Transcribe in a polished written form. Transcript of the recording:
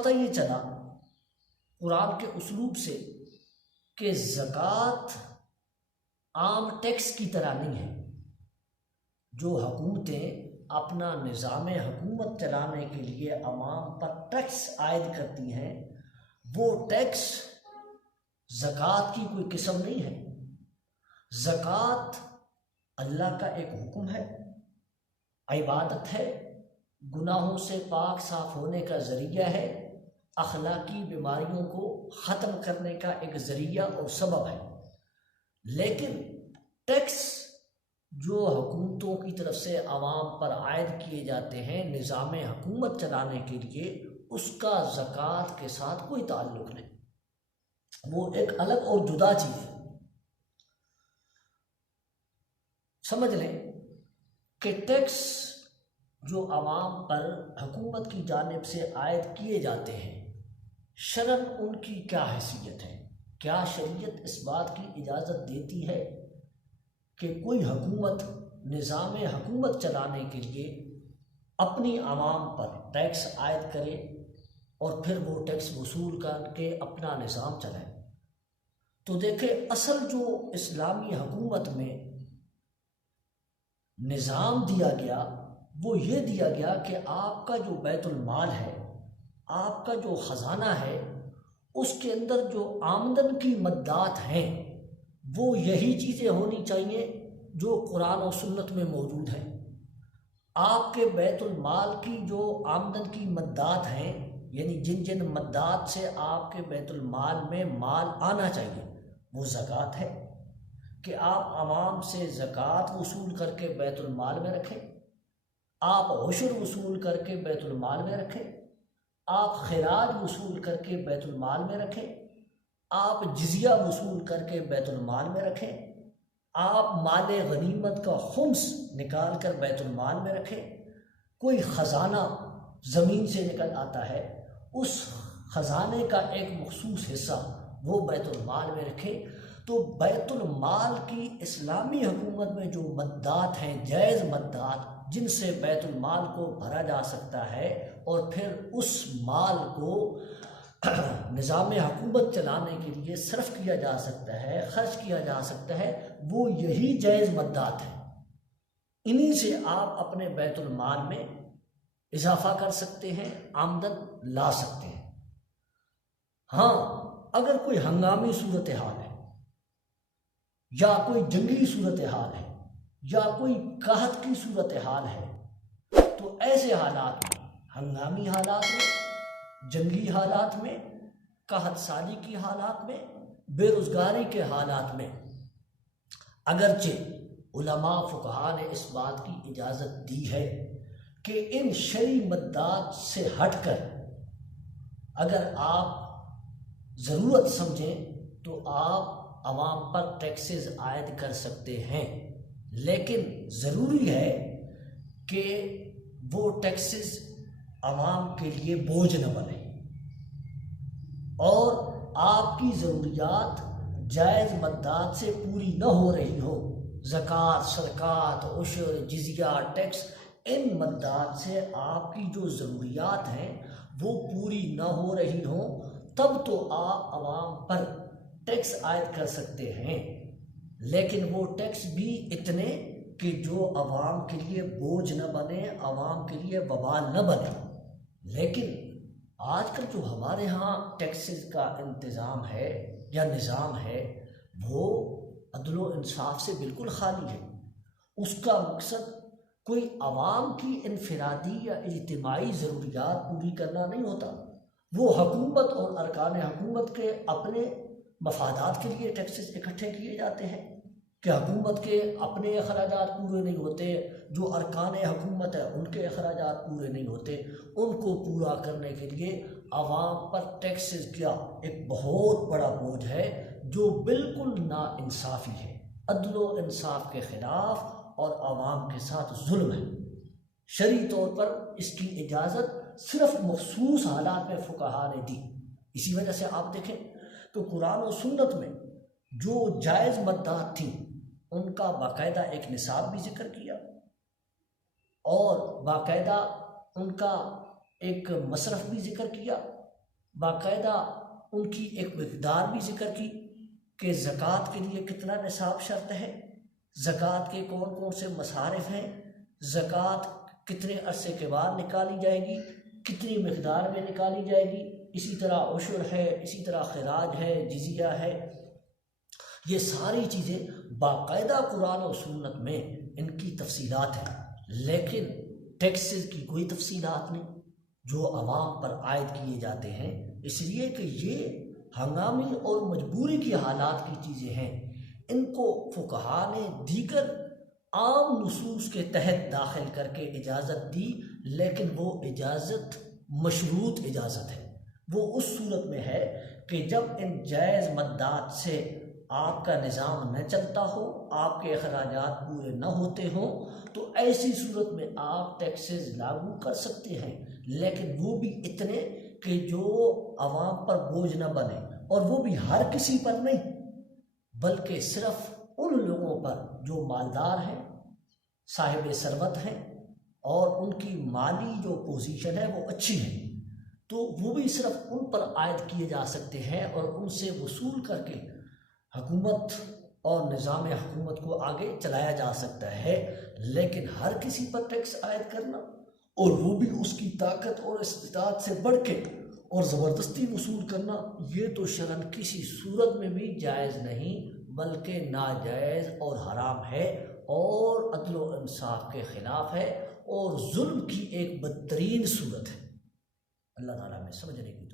پتہ یہ چلا قرآن کے اسلوب سے کہ زکوٰۃ عام ٹیکس کی طرح نہیں ہے۔ جو حکومتیں اپنا نظام حکومت چلانے کے لیے عوام پر ٹیکس عائد کرتی ہیں، وہ ٹیکس زکوٰۃ کی کوئی قسم نہیں ہے۔ زکوٰۃ اللہ کا ایک حکم ہے، عبادت ہے، گناہوں سے پاک صاف ہونے کا ذریعہ ہے، اخلاقی بیماریوں کو ختم کرنے کا ایک ذریعہ اور سبب ہے۔ لیکن ٹیکس جو حکومتوں کی طرف سے عوام پر عائد کیے جاتے ہیں نظام حکومت چلانے کے لیے، اس کا زکوٰۃ کے ساتھ کوئی تعلق نہیں، وہ ایک الگ اور جدا چیز ہے۔ سمجھ لیں کہ ٹیکس جو عوام پر حکومت کی جانب سے عائد کیے جاتے ہیں، شرعاً ان کی کیا حیثیت ہے؟ کیا شریعت اس بات کی اجازت دیتی ہے کہ کوئی حکومت نظام حکومت چلانے کے لیے اپنی عوام پر ٹیکس عائد کرے اور پھر وہ ٹیکس وصول کر کے اپنا نظام چلائے؟ تو دیکھیں، اصل جو اسلامی حکومت میں نظام دیا گیا وہ یہ دیا گیا کہ آپ کا جو بیت المال ہے، آپ کا جو خزانہ ہے، اس کے اندر جو آمدن کی مدات ہیں وہ یہی چیزیں ہونی چاہیے جو قرآن و سنت میں موجود ہیں۔ آپ کے بیت المال کی جو آمدن کی مدات ہیں، یعنی جن جن مدات سے آپ کے بیت المال میں مال آنا چاہیے، وہ زکوٰۃ ہے کہ آپ عوام سے زکوٰۃ وصول کر کے بیت المال میں رکھیں، آپ عشر وصول کر کے بیت المال میں رکھیں، آپ خراج وصول کر کے بیت المال میں رکھیں، آپ جزیہ وصول کر کے بیت المال میں رکھیں، آپ مال غنیمت کا خمس نکال کر بیت المال میں رکھیں۔ کوئی خزانہ زمین سے نکل آتا ہے، اس خزانے کا ایک مخصوص حصہ وہ بیت المال میں رکھے۔ تو بیت المال کی اسلامی حکومت میں جو مدات ہیں، جائز مدات جن سے بیت المال کو بھرا جا سکتا ہے اور پھر اس مال کو نظام حکومت چلانے کے لیے صرف کیا جا سکتا ہے، خرچ کیا جا سکتا ہے، وہ یہی جائز مدات ہیں۔ انہی سے آپ اپنے بیت المال میں اضافہ کر سکتے ہیں، آمدن لا سکتے ہیں۔ ہاں، اگر کوئی ہنگامی صورتحال ہے یا کوئی جنگی صورتحال ہے یا کوئی قحط کی صورتحال ہے، تو ایسے حالات میں، ہنگامی حالات میں، جنگی حالات میں، قحط سالی کی حالات میں، بے روزگاری کے حالات میں، اگرچہ علماء فقہا نے اس بات کی اجازت دی ہے کہ ان شرعی مدات سے ہٹ کر اگر آپ ضرورت سمجھیں تو آپ عوام پر ٹیکسز عائد کر سکتے ہیں، لیکن ضروری ہے کہ وہ ٹیکسز عوام کے لیے بوجھ نہ بنے اور آپ کی ضروریات جائز مدات سے پوری نہ ہو رہی ہو۔ زکوٰۃ، صدقات، عشر، جزیہ، ٹیکس، ان مدات سے آپ کی جو ضروریات ہیں وہ پوری نہ ہو رہی ہوں، تب تو آپ عوام پر ٹیکس عائد کر سکتے ہیں، لیکن وہ ٹیکس بھی اتنے کہ جو عوام کے لیے بوجھ نہ بنے، عوام کے لیے وبال نہ بنے۔ لیکن آج کل جو ہمارے ہاں ٹیکسز کا انتظام ہے یا نظام ہے، وہ عدل و انصاف سے بالکل خالی ہے۔ اس کا مقصد کوئی عوام کی انفرادی یا اجتماعی ضروریات پوری کرنا نہیں ہوتا، وہ حکومت اور ارکان حکومت کے اپنے مفادات کے لیے ٹیکسز اکٹھے کیے جاتے ہیں کہ حکومت کے اپنے اخراجات پورے نہیں ہوتے، جو ارکان حکومت ہے ان کے اخراجات پورے نہیں ہوتے، ان کو پورا کرنے کے لیے عوام پر ٹیکسز کیا ایک بہت بڑا بوجھ ہے جو بالکل ناانصافی ہے، عدل و انصاف کے خلاف اور عوام کے ساتھ ظلم ہے۔ شرعی طور پر اس کی اجازت صرف مخصوص حالات میں فقہا نے دی۔ اسی وجہ سے آپ دیکھیں تو قرآن و سنت میں جو جائز مدات تھیں ان کا باقاعدہ ایک نصاب بھی ذکر کیا اور باقاعدہ ان کا ایک مصرف بھی ذکر کیا باقاعدہ ان کی ایک مقدار بھی ذکر کی کہ زکوٰۃ کے لیے کتنا نصاب شرط ہے، زکوٰۃ کے کون کون سے مصارف ہیں، زکوٰۃ کتنے عرصے کے بعد نکالی جائے گی، کتنی مقدار میں نکالی جائے گی، اسی طرح عشر ہے، اسی طرح خراج ہے، جزیہ ہے۔ یہ ساری چیزیں باقاعدہ قرآن و سنت میں ان کی تفصیلات ہیں، لیکن ٹیکسز کی کوئی تفصیلات نہیں جو عوام پر عائد کیے جاتے ہیں، اس لیے کہ یہ ہنگامی اور مجبوری کی حالات کی چیزیں ہیں۔ ان کو فقہا نے دیگر عام نصوص کے تحت داخل کر کے اجازت دی، لیکن وہ اجازت مشروط اجازت ہے۔ وہ اس صورت میں ہے کہ جب ان جائز مدات سے آپ کا نظام نہ چلتا ہو، آپ کے اخراجات پورے نہ ہوتے ہوں، تو ایسی صورت میں آپ ٹیکسز لاگو کر سکتے ہیں، لیکن وہ بھی اتنے کہ جو عوام پر بوجھ نہ بنے، اور وہ بھی ہر کسی پر نہیں، بلکہ صرف ان لوگوں پر جو مالدار ہیں، صاحب ثروت ہیں، اور ان کی مالی جو پوزیشن ہے وہ اچھی ہے، تو وہ بھی صرف ان پر عائد کیے جا سکتے ہیں، اور ان سے وصول کر کے حکومت اور نظام حکومت کو آگے چلایا جا سکتا ہے۔ لیکن ہر کسی پر ٹیکس عائد کرنا، اور وہ بھی اس کی طاقت اور استطاعت سے بڑھ کے اور زبردستی وصول کرنا، یہ تو شرعاً کسی صورت میں بھی جائز نہیں، بلکہ ناجائز اور حرام ہے، اور عدل و انصاف کے خلاف ہے، اور ظلم کی ایک بدترین صورت ہے۔ اللہ تعالیٰ میں سمجھنے کی